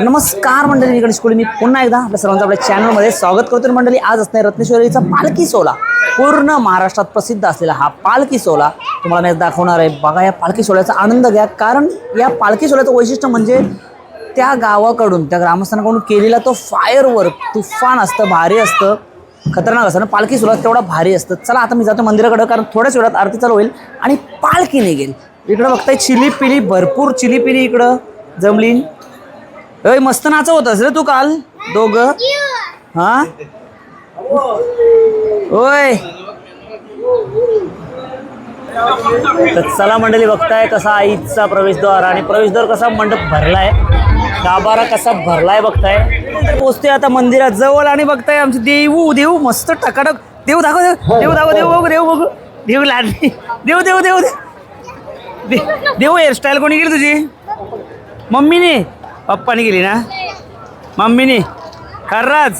नमस्कार मंडळी, मी गणेश कोळी. मी पुन्हा एकदा आपल्या सर्वांचं आपल्या चॅनलमध्ये स्वागत करतो. मंडळी, आज असणार रत्नेश्वरीचा पालखी सोहळा. पूर्ण महाराष्ट्रात प्रसिद्ध असलेला हा पालखी सोहळा तुम्हाला मी दाखवणार आहे. बघा, या पालखी सोहळ्याचा आनंद घ्या, कारण या पालखी सोहळ्याचं वैशिष्ट्य म्हणजे त्या गावाकडून, त्या ग्रामस्थांकडून केलेला तो फायरवर्क तुफान असतं, भारी असतं, खतरनाक असतं ना. पालखी सोहळा तेवढा भारी असतं. चला आता मी जातो मंदिराकडे, कारण थोड्याच वेळात आरती चालू होईल आणि पालखी निघेल. इकडं बघताय चिली पिली, भरपूर चिली पिली इकडं जमलीन. अय, मस्त नाचव होतस रे तू काल दोघं. हा होय. तर चला मंडळी, बघताय कसा आईचा प्रवेशद्वार, आणि प्रवेशद्वार कसा मंडप भरलाय, गाभारा कसा भरलाय बघताय. पोचतोय आता मंदिरात जवळ, आणि बघताय आमचे देऊ देऊ मस्त टकाटक. देऊ दाखव, देऊ दाखव, देऊ बघू, देऊ बघू, देऊ लागली, देऊ देऊ देऊ देऊ. हेअरस्टाईल कोणी केली तुझी? मम्मीने? पप्पानी केली ना? मम्मीने? खर्राज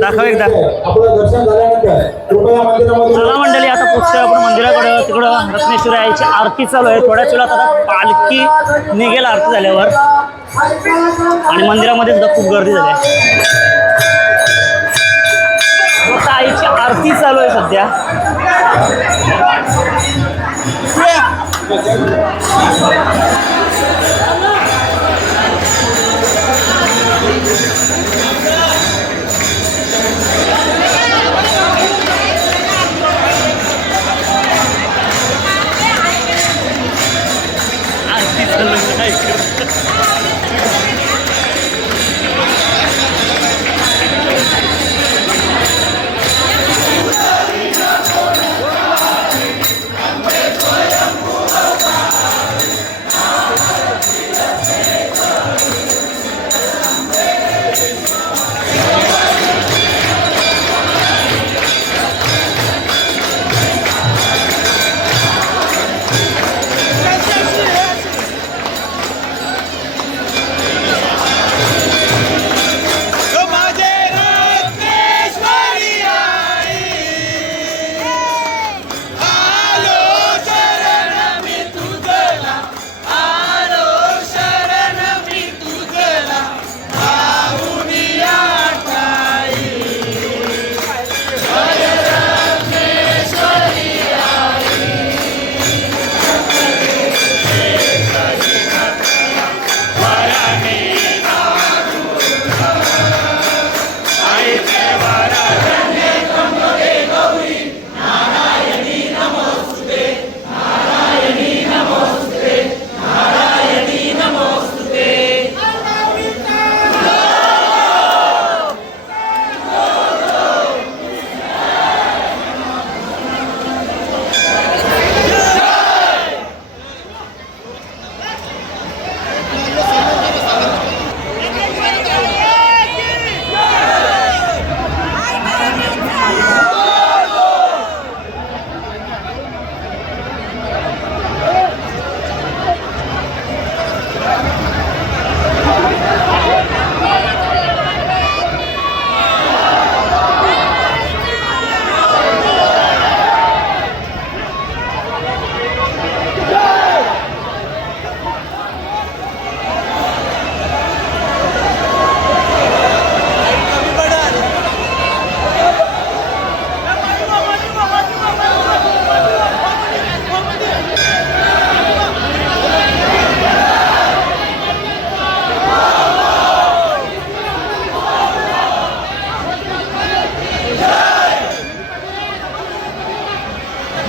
दाखव एकदा. चला मंडळी, आता पोचतोय आपण मंदिराकडं. तिकडं रत्नेश्वरी आईची आरती चालू आहे. थोड्याच वेळात आता पालखी निघेल आरती झाल्यावर, आणि मंदिरामध्ये सुद्धा खूप गर्दी झाली आहे. आता आईची आरती चालू आहे सध्या.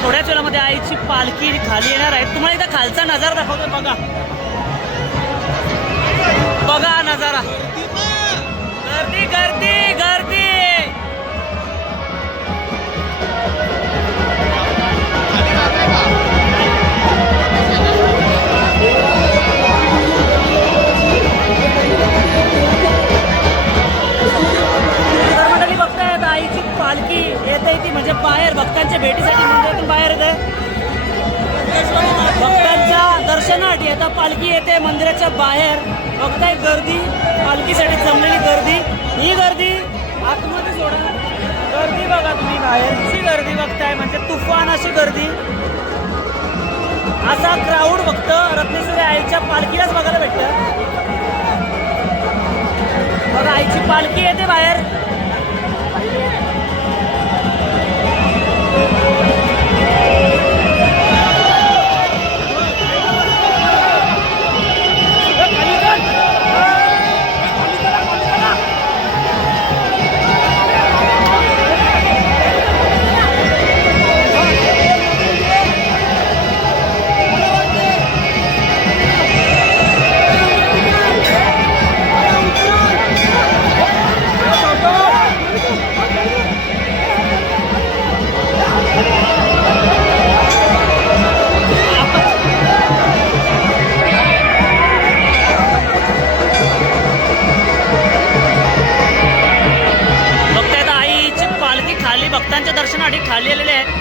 थोड्याच वेळामध्ये आईची पालखी खाली येणार आहे. तुम्हाला एकदा खालचा नजारा दाखवतो. बघा बघा नजारा. गर्दी गर्दी गर्दी. मंडळी बघताय, आता आईची पालखी येते ती म्हणजे बाहेर भक्तांच्या भेटीसाठी मंदिरातून बाहेर येते. भक्तांच्या दर्शनासाठी आता पालखी येते मंदिराच्या बाहेर. बघताय गर्दी, पालखीसाठी जमलेली गर्दी. ही गर्दी आतमध्ये सोडा. गर्दी बघा तुम्ही, बाहेरची गर्दी बघताय म्हणजे तुफान अशी गर्दी. असा क्राऊड फक्त रत्नेश्वरी आईच्या पालखीलाच बघायला भेटतं. बघा आईची पालखी येते बाहेर. भक्तांच्या दर्शनासाठी खाली आलेले आहेत.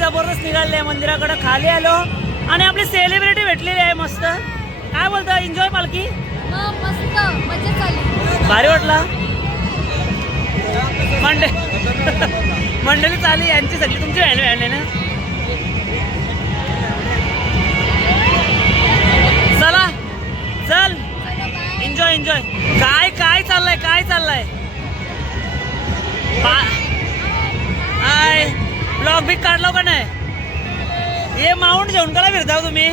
जबरदस्त निघाले मंदिराकडे खाली आलो आणि आपली सेलिब्रिटी भेटलेली आहे मस्त. काय बोलता, एन्जॉय पालखी? मस्त मजा झाली, भारी वाटला. मंडळी चालू यांची सगळी तुमची व्हॅन आहे ना. चला चल एन्जॉय एन्जॉय. काय काय चाललंय काय चाललंय. ब्लॉग बिग काढलो का नाही. हे माउंट घेऊन कला फिरता तुम्ही.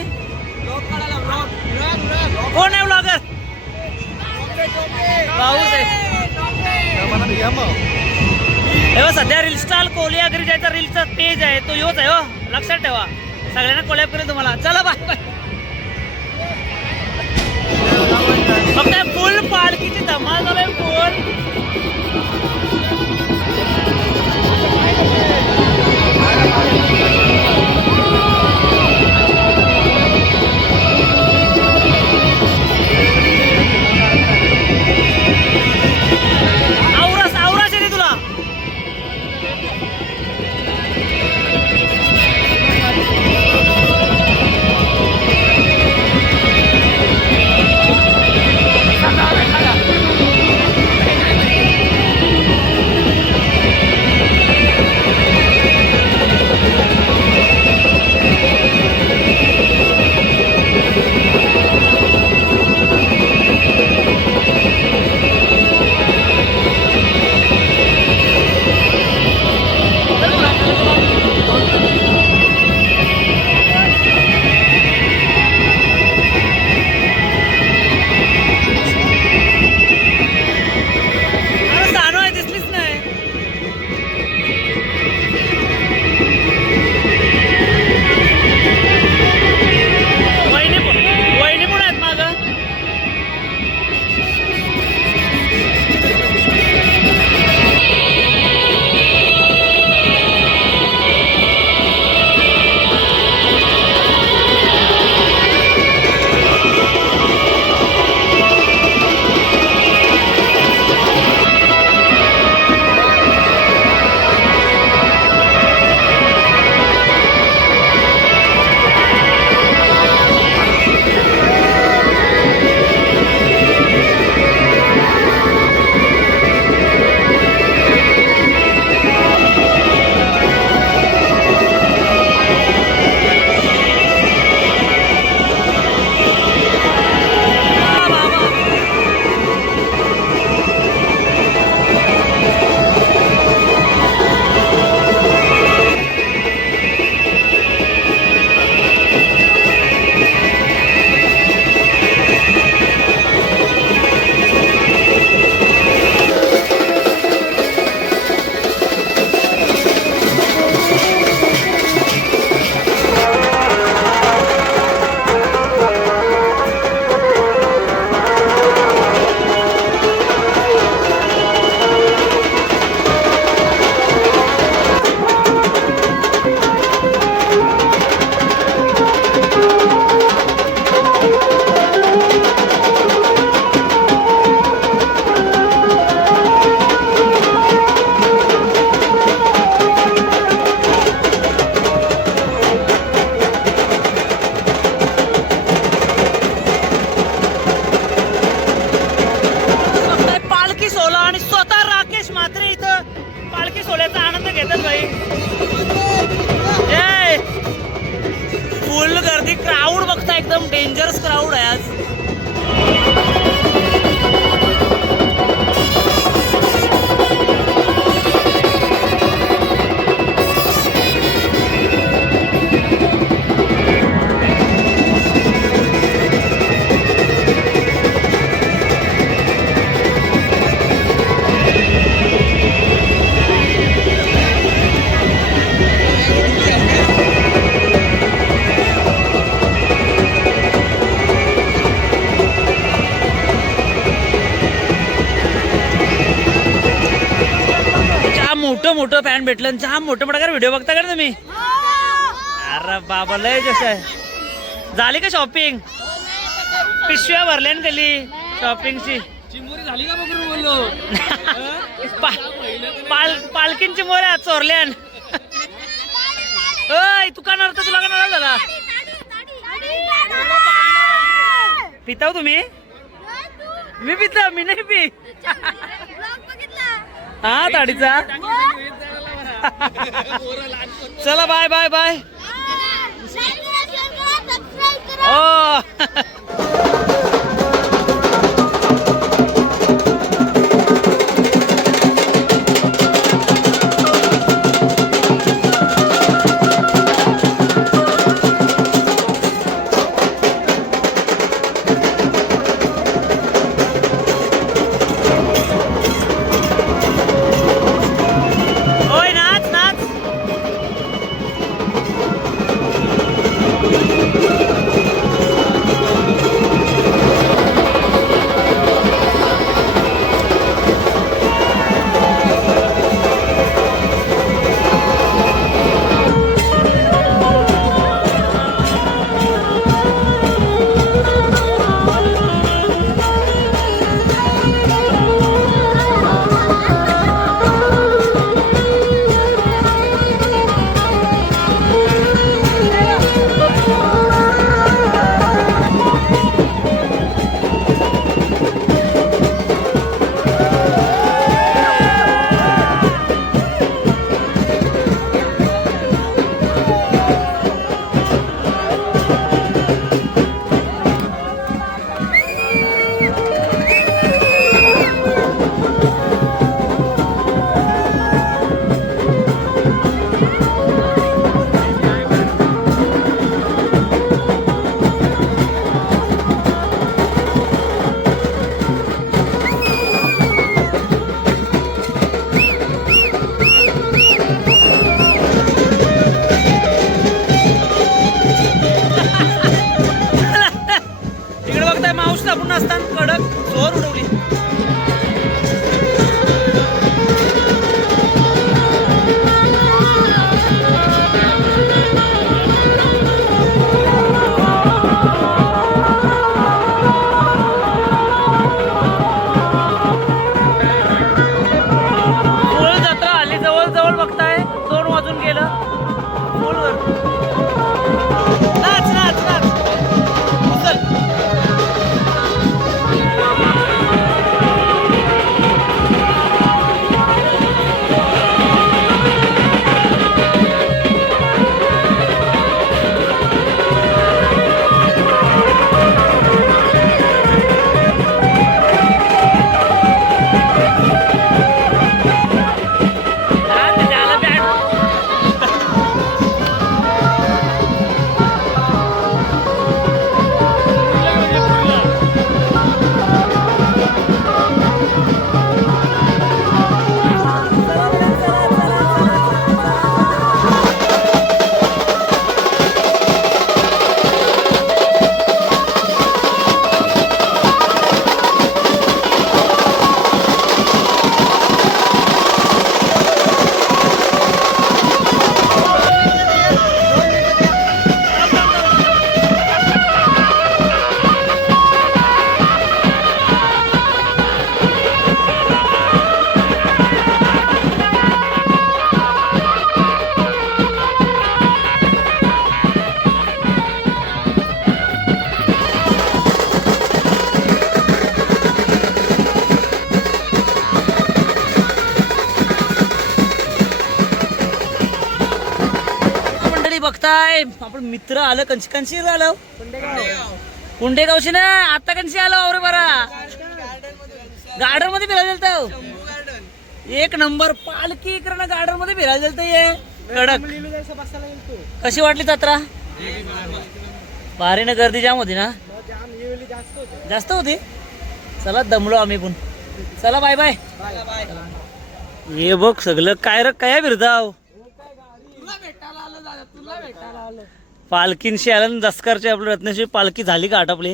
कोण आहे ब्लॉगर. पाऊस आहे सध्या रील स्टार कोल्हागिरी जायचा रीलचा पेज आहे तो योच आहे. हो लक्षात ठेवा सगळ्यांना कोल्हाप करेल तुम्हाला. चला बाय बाय. फक्त फुल पालखीची धमाल झालाय फुल. एकदम डेंजरस क्राउड आहे आज. मोठं फॅन भेटलं जाम मोठं मोठा व्हिडिओ बघता का तुम्ही. अरे बाबा लय जस आहे. झाली का शॉपिंग. पिशव्या भरल्या ना गली शॉपिंगची. चिमोरी झाली का बघून बोललो. पालखींची मोऱ्या चोरल्यान. दुकानावर तर तुला का झाला पिताव तुम्ही. मी पिता मी नाही पी. हा ताडीचा. चला बाय बाय बाय. ओ ओय नाच नाच. तिकडे बघताय माऊस दाबून असताना कडक जोर उडवली. फुल जत्रा आली जवळ जवळ बघताय 2 वाजून गेलं. फुलवर नाच नाच नाच. उचल. बघताय आपण मित्र आलं कंची आलो कुंडेगावशी ना आता कंची आलो अरे बरा गार्डन मध्ये फिरायला गेलतो. एक नंबर पालखी इकडं गार्डन मध्ये फिरायला गेलतो. ये कडक. कशी वाटली जत्रा? भारीनं गर्दी जाम होती ना? जास्त होती. चला दमलो आम्ही पण. चला बाय बाय. हे बघ सगळं काय रे काय फिरताव. पालखींशी आलं ना दसकारची आपली रत्नेश्वरी पालखी झाली का आटापली?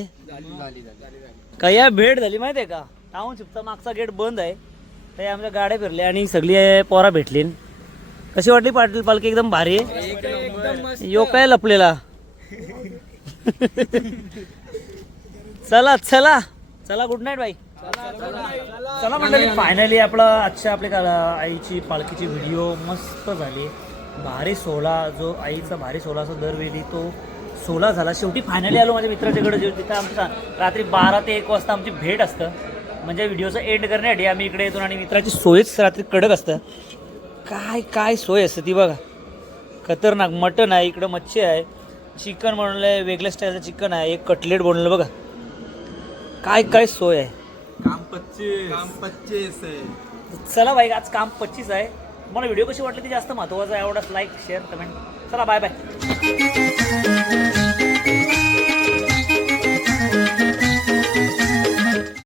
काय भेट झाली माहितीये का? टाउनशिपचा मागचा गेट बंद आहे. ते आमच्या गाड्या फिरल्या आणि सगळी पोरा भेटली. कशी वाटली पाटील पालखी? एकदम भारी आहे. यो काय लपलेला. चला चला चला गुड नाईट बाई. चला मंडळी फायनली आपला आजच्या आपल्या आईची पालखीची व्हिडिओ मस्त झाली. भारी सोहळा जो आईचा भारी सोहळा असो दरवेळी तो सोहळा झाला. शेवटी फायनली आलो माझ्या मित्राच्याकडे. तिथं आमचा रात्री 12 ते 1 वाजता आमची भेट असतं. म्हणजे व्हिडिओचा एंड करण्यासाठी आम्ही इकडे येतो आणि मित्राची सोयच रात्री कडक असतं. काय काय सोय असते ती बघा, खतरनाक. मटण आहे इकडं, मच्छी आहे, चिकन बनवलं आहे, वेगळ्या स्टाईलचं चिकन आहे, एक कटलेट बनवलं बघा. काय काय सोय आहे. काम 25 आहे. चला बाई, आज काम 25 आहे. मला व्हिडिओ कशी वाटली ती जास्त महत्त्वाचं आहे. आवडत लाईक शेअर कमेंट. चला बाय बाय.